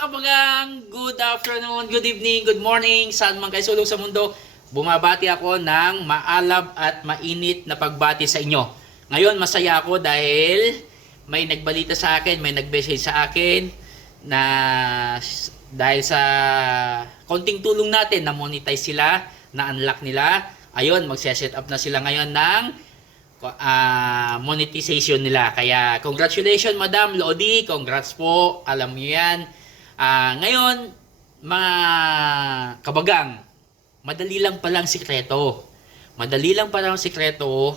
mga kabagang, good afternoon, good evening, good morning, saan man kayo sulong sa mundo. Bumabati ako ng maalab at mainit na pagbati sa inyo. Ngayon masaya ako dahil may nagbalita sa akin, may nag-message sa akin na dahil sa konting tulong natin na monetize sila, na unlock nila. Ayun, magse-set up na sila ngayon ng monetization nila. Kaya congratulations Madam Lodi, congrats po, alam niyo yan. Ngayon mga kabagang, madali lang palang sikreto. Madali lang palang sikreto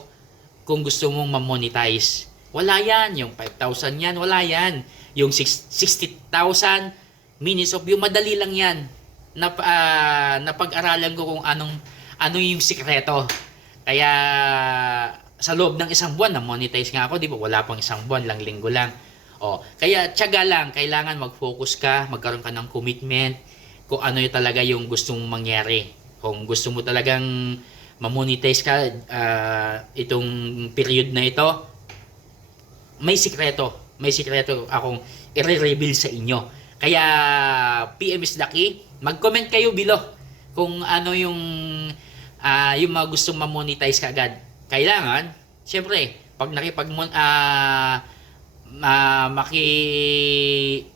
kung gusto mong ma-monetize. Wala yan, yung 5,000 yan, wala yan. Yung 60,000 minutes of view, madali lang yan. Napag-aralan ko kung ano yung sikreto. Kaya sa loob ng isang buwan, na-monetize nga ako, di ba? Wala pang isang buwan, lang linggo lang. Kaya tiyaga lang, kailangan mag-focus ka, magkaroon ka ng commitment, kung ano yung talaga yung gusto mong mangyari. Kung gusto mo talagang ma-monetize ka itong period na ito, may sikreto akong i-reveal sa inyo. Kaya PM is Lucky, mag-comment kayo below kung ano yung mga gustong ma-monetize ka agad. Kailangan, siyempre, pag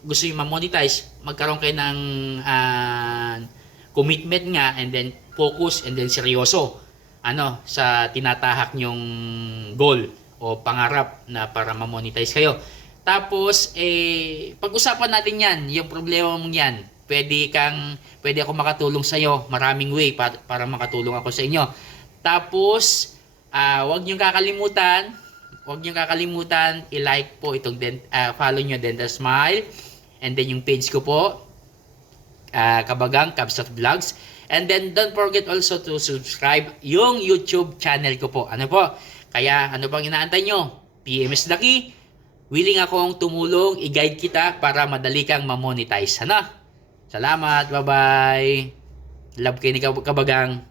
gusto yung ma-monetize, magkaroon kayo ng commitment nga, and then focus, and then seryoso sa tinatahak nyong goal o pangarap na para ma-monetize kayo. Tapos pag-usapan natin yan, yung problema mong yan. Pwede ako makatulong sa iyo, maraming way para makatulong ako sa inyo. Tapos huwag niyo kakalimutan i-like po itong follow niyo Dental Smile, and then yung page ko po, Kabagang Kabsat Vlogs, and then don't forget also to subscribe yung YouTube channel ko po. Kaya ano bang inaantay nyo? PMS Lucky, willing akong tumulong, i-guide kita para madali kang ma-monetize. Salamat, bye-bye. Love kayo ni Kabagang.